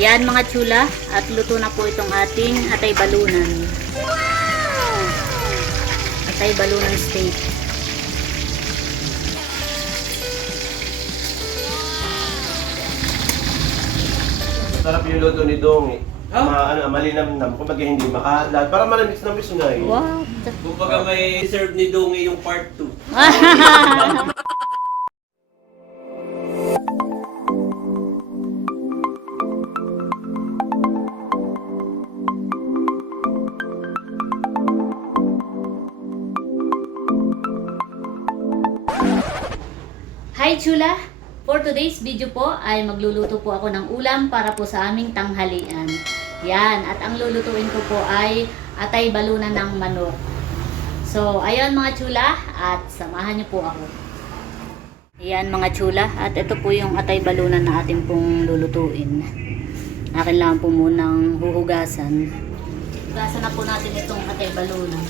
Yan mga chula, at luto na po itong ating atay balunan. Atay balunan steak. Sarap yung luto ni Dong eh. Malinamnam, kumbaga hindi makalat. Para malamis na miss nga eh. Wow! Kumbaga may serve ni Dong yung part 2. Hi chula! For today's video po ay magluluto po ako ng ulam para po sa aming tanghalian. Yan, at ang lulutuin ko po ay atay balunan ng manok. So, ayun mga chula, at samahan niyo po ako. Yan mga chula, at ito po yung atay balunan na ating pong lulutuin. Akin lang po munang huhugasan. Hugasan na po natin itong atay balunan.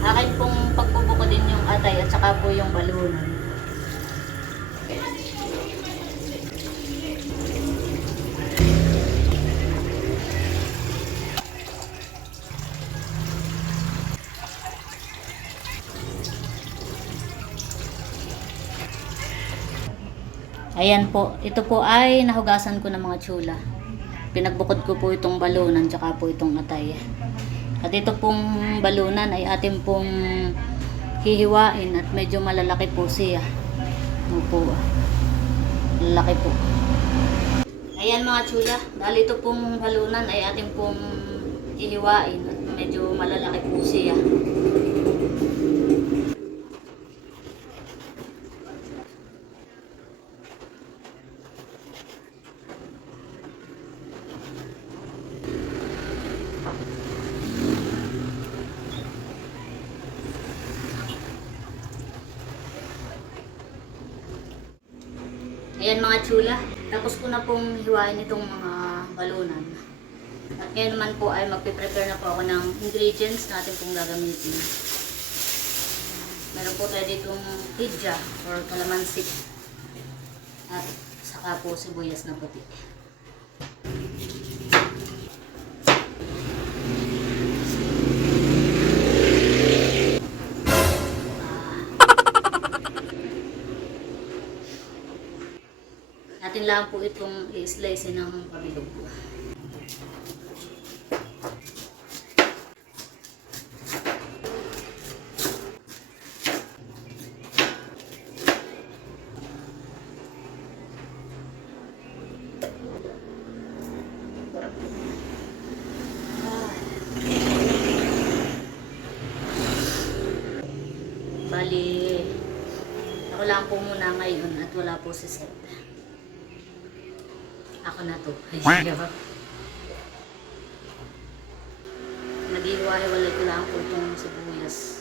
Akin pong pagbubuko din yung atay at saka po yung balunan. Ayan po, ito po ay nahugasan ko ng mga chula. Pinagbukod ko po itong balunan tsaka po itong atay. At ito pong balunan ay atin pong hihiwain at medyo malalaki po siya. Opo. Lalaki po. Ayan mga chula, dahil ito pong balunan ay atin pong hihiwain at medyo malalaki po siya. Ayan mga chula, tapos ko na pong hiwain itong mga balunan. At ngayon naman po ay magpiprepare na po ako ng ingredients natin pong gagamitin. Meron po tayo ditong tidja or kalamansi. At saka po sibuyas na puti. Natin lang po itong i-slice ng pabilog po. Bali, ako lang po muna ngayon at wala po si Seth. Ako na to. Nag-iwalay ko lang po itong sibuyas.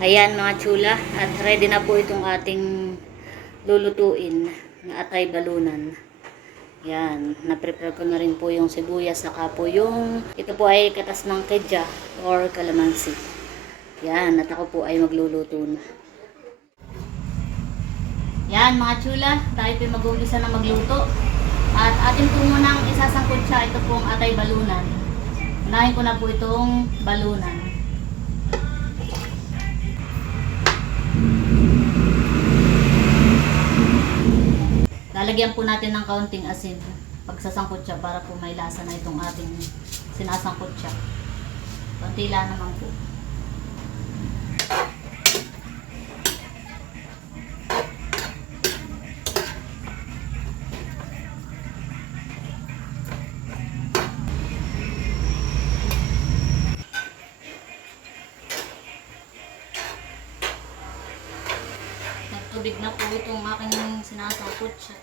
Ayan mga chula, at ready na po itong ating lulutuin na atay balunan. Yan, na-prepare ko na rin po yung sibuyas, saka po yung, ito po ay katas ng kedja or kalamansi. Yan, at ako po ay magluluto na. Yan mga chula, tayo po mag-umpisa na magluto. At atin po munang isasangkot siya, ito pong atay balunan. Unahin ko na po itong balunan. Lalagyan po natin ng kaunting asin pagsasangkot siya para po may lasa na itong ating sinasangkot siya. Konti lang naman po. Tubig na po itong aking sinasangkot siya.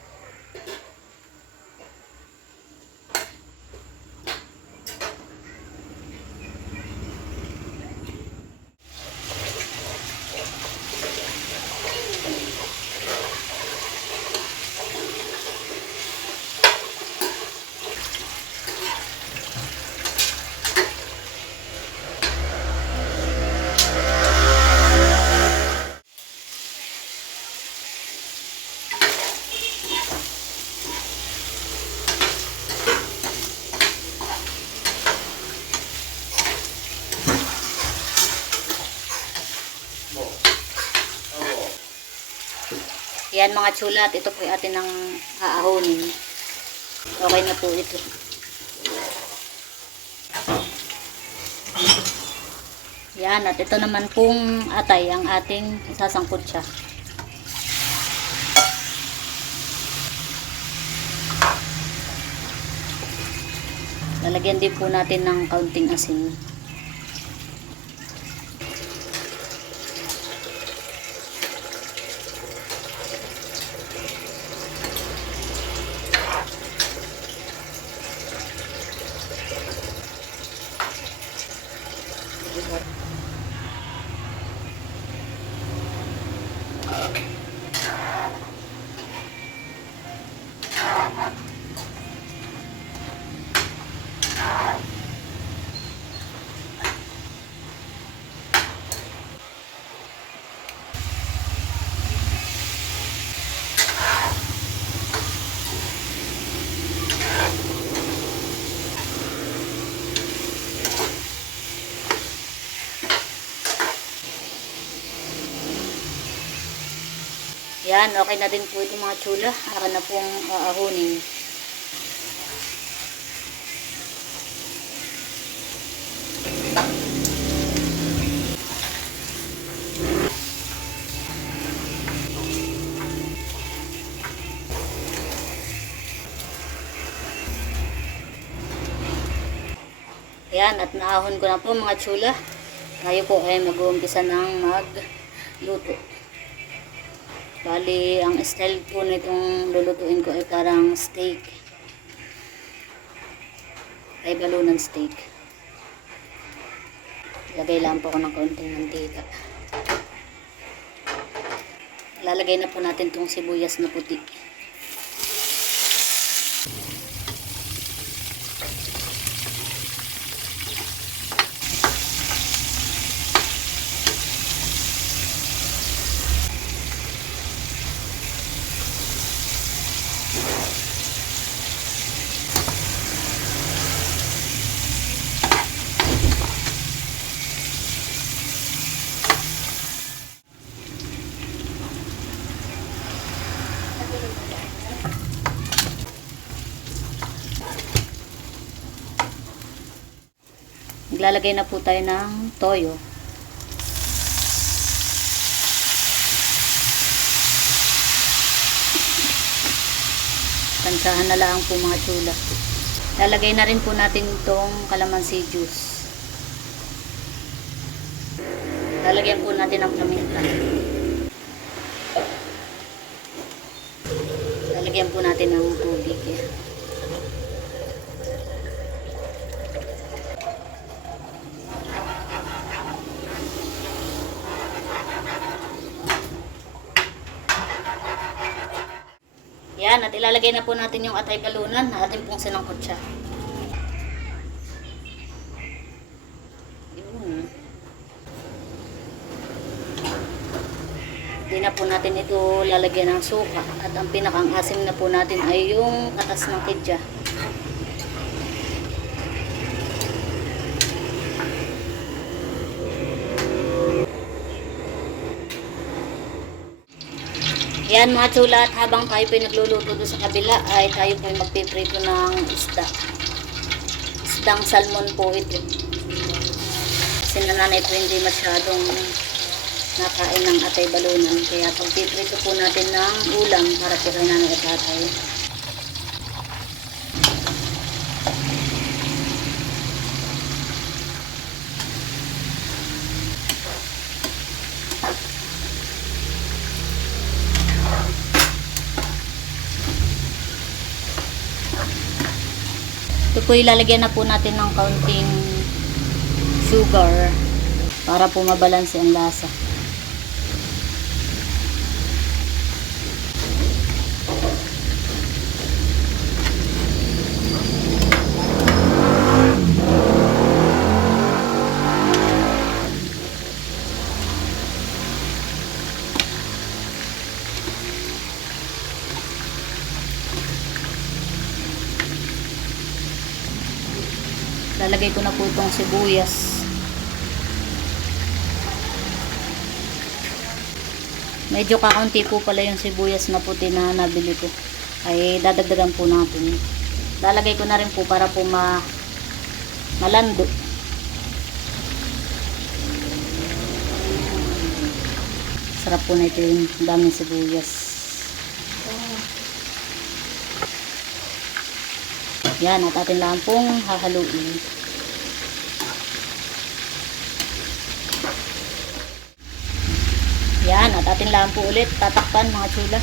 Yan mga chula, at ito po yung atin ng aahonin. Okay na po ito. Yan, at ito naman pong atay ang ating sasangkot siya. Lalagyan din po natin ng kaunting asin. Yan, okay na din po ito mga chula. Akan na pong aahunin. Yan, at naahon ko na po mga chula. Tayo po ay mag-uumpisa ng magluto. Bali, ang style po nitong lulutuin ko ay parang steak. Ay balunan steak. Lagay lang po ako ng kaunting mantika. Lalagay na po natin itong sibuyas na puti. Maglalagay na po tayo ng toyo. Tansahan na lang po mga chula. Lalagay na rin po natin itong calamansi juice. Lalagyan po natin ng paminta. Lalagyan po natin ng tubig. Yan, at ilalagay na po natin yung atay balunan na ating pong sinangkot siya. Yun. Hindi na po natin ito lalagyan ng suka. At ang pinakang asim na po natin ay yung katas ng kidya. Yan mga chula, at habang tayo po nagluluto doon sa kabila ay tayo po magpiprito ng isda. Isdang salmon po ito. Kasi nananay po hindi masyadong nakain ng atay balunan. Kaya pagpiprito po natin ng ulam para po kay nanay at tatay. Ito po ilalagyan na po natin ng kaunting sugar para po mabalanse ang lasa. Lalagay ko na po itong sibuyas. Medyo kakaunti po pala yung sibuyas na puti na nabili ko. Ay dadagdagan po natin. Lalagay ko na rin po para po malando. Sarap po na ito yung daming sibuyas. Yan, at atin lang pong hahaluin. Yan, at atin lang po ulit tatakpan mga chula.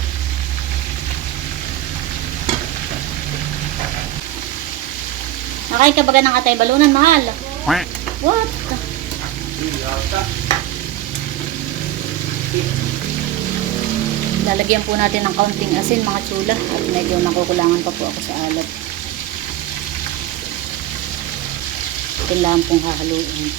Nakain ka baga ng atay balunan, mahal? What? Lalagyan po natin ng kaunting asin mga chula. At medyo nakukulangan pa po ako sa alat. Kailangan pong hahaluin.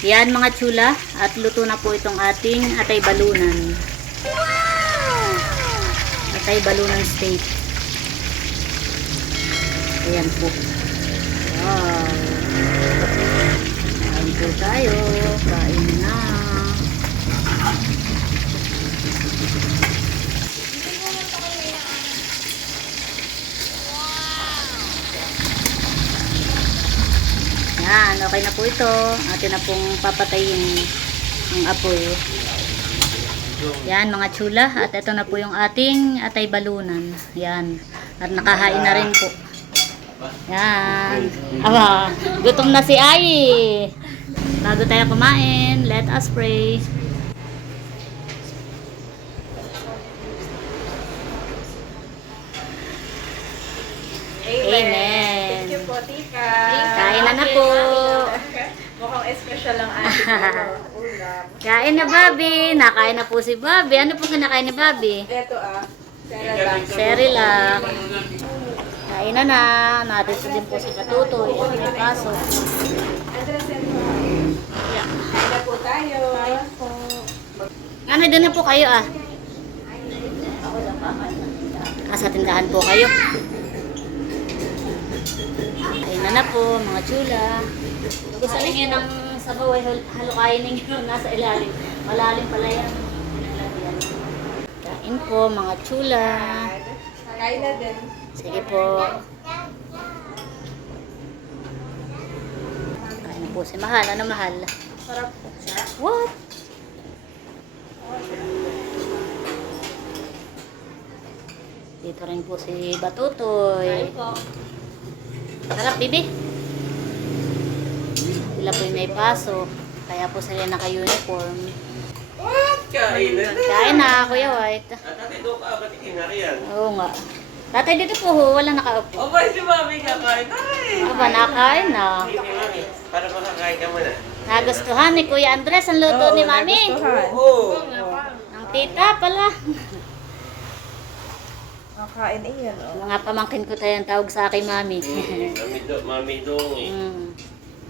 Yan mga chula, at luto na po itong ating atay balunan. Wow! Atay balunan steak. Ayan po. Wow. Kain po tayo. Kain na. Yan, okay na po ito. Atin na pong papatayin ang apoy. Yan mga chula. At ito na po yung ating atay balunan. Yan. At nakahain na rin po. Yan. Aba, gutom na si Ai. Bago tayo kumain, let us pray. Amen. Thank you po, Tika. Kain na po. Mukhang special ang ating ulam. Kain na, Bobby. Nakain na po si Bobby. Ano po kinakain ni Bobby? Ito Cerelac. Cerelac. Kain na na. Natin din po si Katutoy. At may paso. Andres, Yeah. kain na po tayo. Ano, doon na po kayo ah. Sa tindahan po kayo. Kain na po, mga chula. Gusto ninyo ng sabaw ay halukayin ninyo nasa ilalim. Malalim pala yan. Kain po, mga chula. Kain na din. Sige po. Kain na po si Mahal. Ano Mahal? Sarap po siya. What? Dito rin po si Batutoy. Sarap, bibi. Sila po may paso. Kaya po sila naka-uniform. What? Kain na. Kain na, Kuya White. Tatay, doon ka. Ba't ikinariyan? Oo nga. Tatay dito po, wala nakaupo. O ba si Mami kakain na rin? Aba, nakain na. Para makakain ka muna. Nagustuhan ni Kuya Andres ang luto ni Mami. Oo. Ang tita pala. Kain iyan. Mga pamangkin ko tayo ang tawag sa akin, Mami. Mami dong eh. Mm.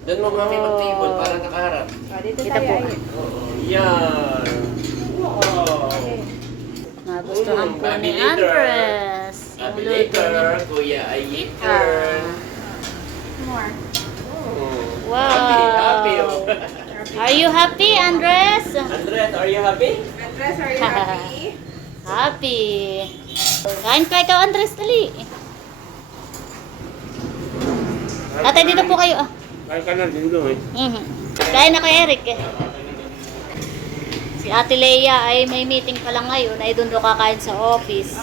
Doon mo Mami mag-table para nakaharap. Dito Kita tayo. po. Ay. Oo. Yan. Wow. Nagustuhan po Happy ni later. Andres. Ang Happy luto later, ni Kuya Ayiter. Tita. More. Wow. Happy. Are you happy, Andres? Andres, are you happy? Andres, are you happy? Happy. Kain pa ikaw, Andres, dali. Tatay, dito po kayo. Ah. Kain ka na din doon eh. Kain na kay Eric. Si Ate Leia ay may meeting pa lang ngayon. Ay doon daw kakain sa office.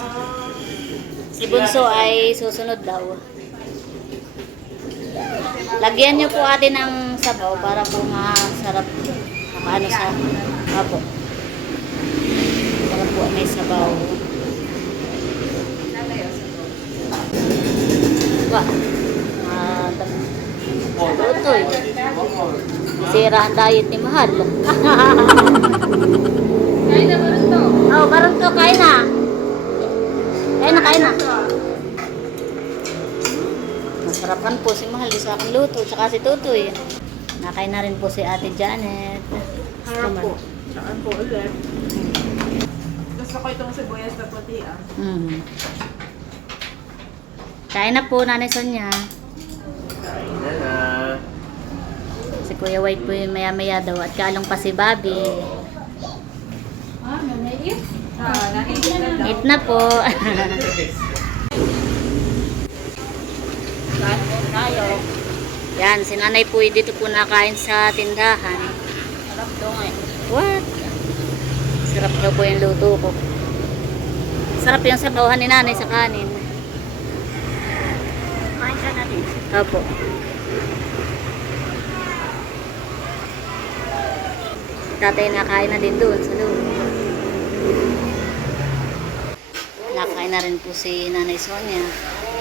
Si Bunso ay susunod daw. Lagyan nyo po ate ng sabaw para po masarap. Nakaano sa... Apo. Para po may sabaw. Ba? Tutoy. Sira ang diet ni Mahal. Kain na ba rin to? Oh, barang to, kain na. Kain na, kain na. Masarapan po si Mahal sa aking luto, tsaka si Tutoy. Nakain na rin po si Ate Janet. Harap po. Saan po ulit. Gusto ko itong sibuyas na puti ah. Kain na po, Nanay Sonia. Kain na na. Si Kuya White po yung maya-maya daw at kalong pa si Bobby. Nahihinit na daw. Eat na po. Kain po tayo. Yan, si Nanay po dito po nakain sa tindahan. Sarap dong eh. What? Sarap daw po yung luto ko. Sarap yung sabawan ni Nanay sa kanin. Kain ka na din. Opo. Tatay nakain na din doon sa loob. Nakain na rin po si Nanay Sonia.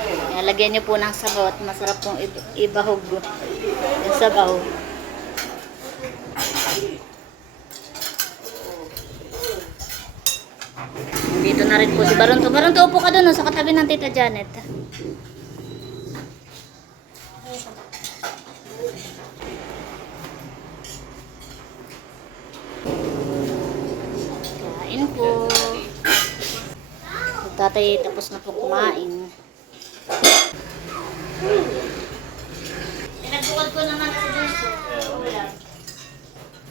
Kaya lagyan niyo po ng sabaw at masarap pong ibahog yung sabaw. Dito na rin po si Baronto. Baronto, upo ka doon sa katabi ng Tita Janet. Kain po. Si tatay tapos na po kumain. Pinagbukod ko naman si Bunso.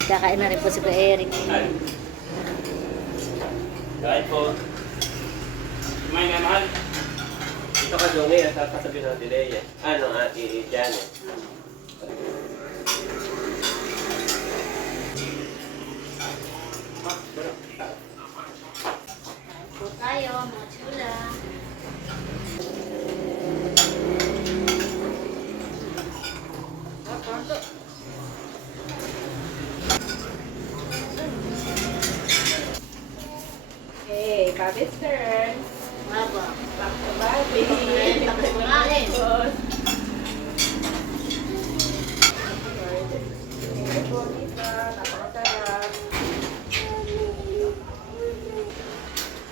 Kakain na rin po si Kuya Eric. Kain po. Kumain na, Mahal. Dito ka doon eh, sasabihin natin eh. Ano, Ate Janet? Kain po tayo, mga chula. Okay, Bobby's turn. Baba. Back to Bobby. Tapos kumain. Thank you, Lisa. Napakasarap.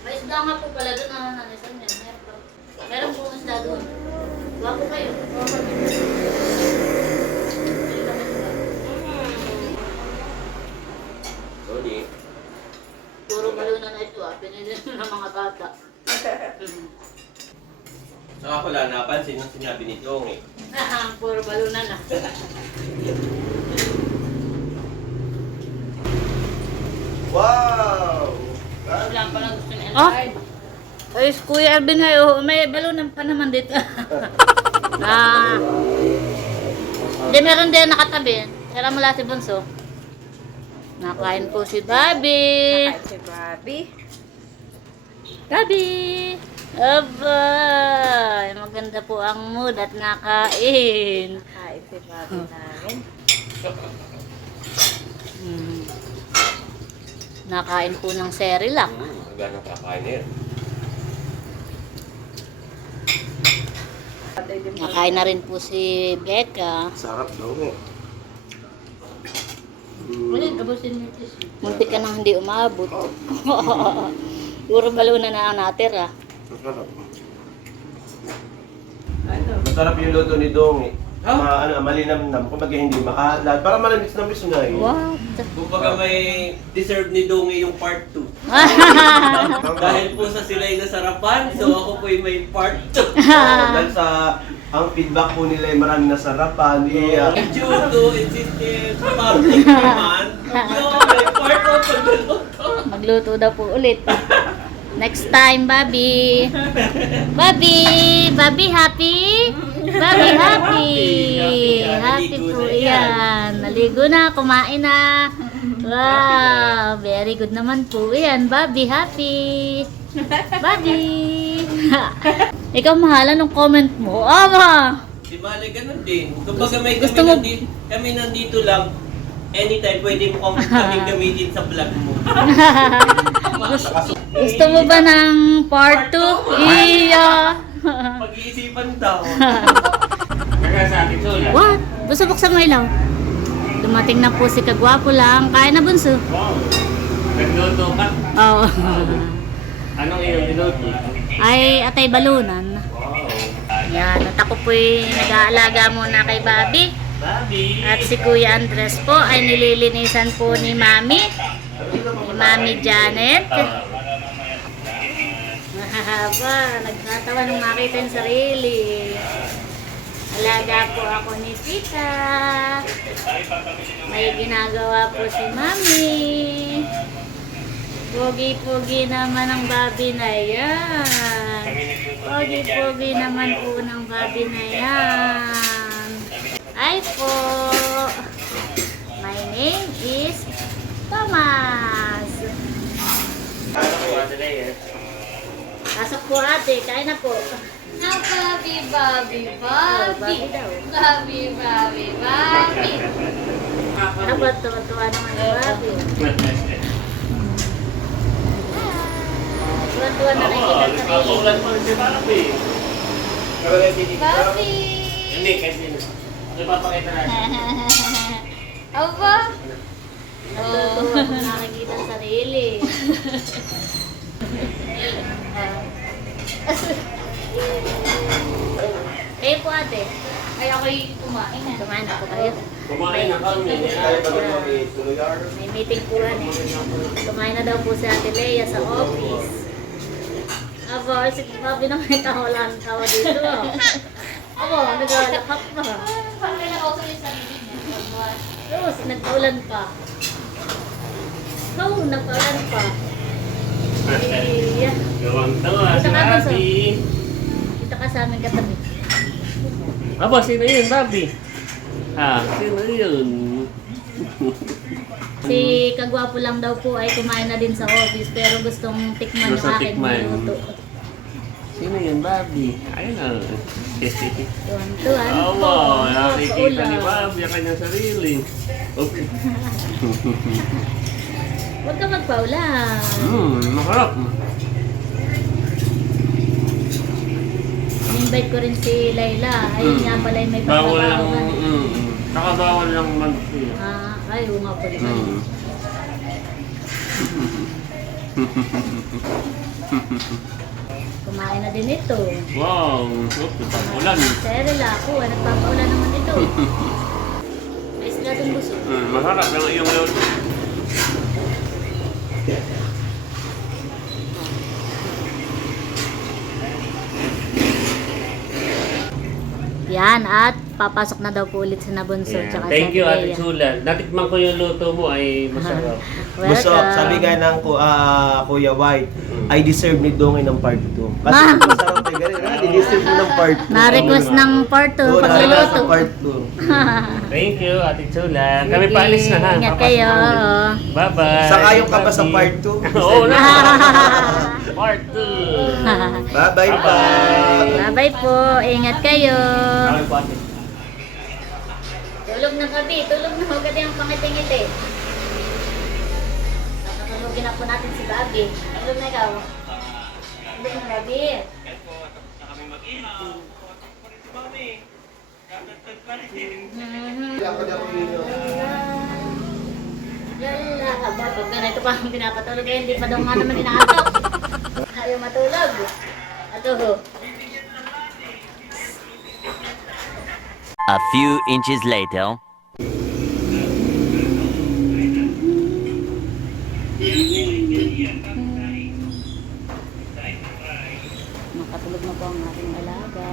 May isda nga po pala doon na Nanay Sonia. Meron po isda doon. Huwag po kayo. Sorry. Puro balunan na ito pinili ng mga bata. Saka ko lang napansin yung sinabi ni Dong eh. Puro balunan na. Wow! Wala pa lang gusto ni Oh! Ay, Kuya Ervin ngayon, may balunan pa naman dito. Hindi, meron din nakatabi. Tara mula si Bunso. Nakain po si Bobby. Kain si Bobby. Bobby! Aba! Maganda po ang mood at nakain. Kain si Bobby namin. Nakain po ng Cerelac. Maganda kakain eh. Nakain na rin po si Becca. Sarap Dong eh. Muntik ka nang hindi umabot. Puro balunan na ang natira. Masarap. Ano? Masarap yung luto ni Dong eh. Malinamnam. Kumbaga hindi makalat. Para malamis na miss nga eh. What? Kumbaga may deserve ni Dongi yung part 2. Dahil po sa sila'y nasarapan, so ako po yung may part 2. Dahil sa ang feedback po nila ay maraming nasarapan. Due to insistent public naman, yung may part 2 pagluluto. Magluto daw po ulit. Next time, Bobby. Bobby! Bobby, happy? Bobby, happy! Happy po yan. Naligo na, kumain na. Wow! Very good naman po yan. Bobby, happy! Bobby! Ikaw mahala nung comment mo. Ama! Si Malay ganun din. Kapag Gusto mo- kami nandito lang, anytime pwede mo kami gamitin sa vlog mo. Gusto mo ba ng part 2? Iya! Pag-iisipan daw. What? Gusto buksan mo ilaw? Dumating na po si Kagwapo lang. Kain na, Bunso. Wow. Nagluto ka? Oo. Anong iyong niluto? Ay, atay balunan. Wow. Yan, at ako po'y nag-aalaga muna kay Bobby. Bobby. At si Kuya Andres po ay nililinisan po ni Mami. Ni Mami Janet. Mahaba, nagtatawa nung makita yung sarili. Alaga po ako ni Tita. May ginagawa po si Mami. Pogi-pogi naman ang Bobby na yan. Pogi-pogi naman po ng Bobby na yan. Ay po. My name is Thomas. Pasok po ate, kain na po. Na Bobby, Bobby, Oh, Bobby. Bobby daw. Bobby, Bobby, Bobby. Ano ba tuwa naman ni Bobby? Tuwa-tuwa na nakikita sa sarili. Paulan mo si Bobby. Bobby. Hindi, kasi ipapakita natin. Aba. Natutuwa kung nakikita sa sarili. Kayo po ate. Ay, ako'y kumain na. Kumain na po kayo. Kumain na kami. May meeting po eh. Kumain na daw po si Ate Lea sa office. Aba, si Bobby na may tawalan tawa dito. Aba, naglalakap pa. Parang may nakausap yung sarili niya. Tapos, nagpaulan pa. No, nagpaulan pa. Iya. Gawang-tawa si Ito ka, Bunso. Bobby. Dito ka sa amin katabi. Aba, sino yun, Bobby? Sino yun? Si Kagwapo lang daw po ay kumain na din sa office pero gustong tikman yung Gusto aking tikman. niluto. Sino yun, Bobby? Ayun na. Tuwan-tuwan po. Oo, nakikita Paulan. ni Bobby ang kanyang sarili. Okay. Huwag ka magpaulan. Maharap. In-invite ko rin si Layla. Ayun nga pala yung may Bawal lang, pagkakaulan. nakabawal lang mag-siya. Ay, oo nga po naman. Kumain na din ito. Wow, okay, pag-ulan. Si Erela ako, nagpapaulan naman ito. May sila itong gusto. Masarap yung iyong luto. Yan, at papasok na daw po ulit si Nabunso. Yeah. Tsaka Thank si you, Ate Ate Lea. Chula. Natikman ko yung luto mo ay masarap. Gusto, Welcome. sabi nga ng Kuya White, I deserve ni Dongay ng part 2. Kasi Ma. masarap ay ganun, I-deserve mo ng part 2. Na-request ng part 2 Oo, pagluluto. na-request ng part 2. Thank you, Ate Chula. Kami paalis na ha. Ingat Papasok kayo. na ulit. Bye-bye. Sakayo ka ba sa Bobby. part 2? Oo na. Part 2. Bye-bye pa! Bye-bye po. Ingat kayo. Kami po, Ate. Tulog na gabi. Tulog na. Huwag yung pangiti-ngiti. Natutulogin na po natin si Bobby. Tulog na ikaw. Tulog na, Bobby. Lala, aba, pag ganito pa ang pinapatulog eh, hindi pa daw nga naman inaatok. Ayaw matulog. Ato ho. A few inches later. Makatulog na po ang ating alaga.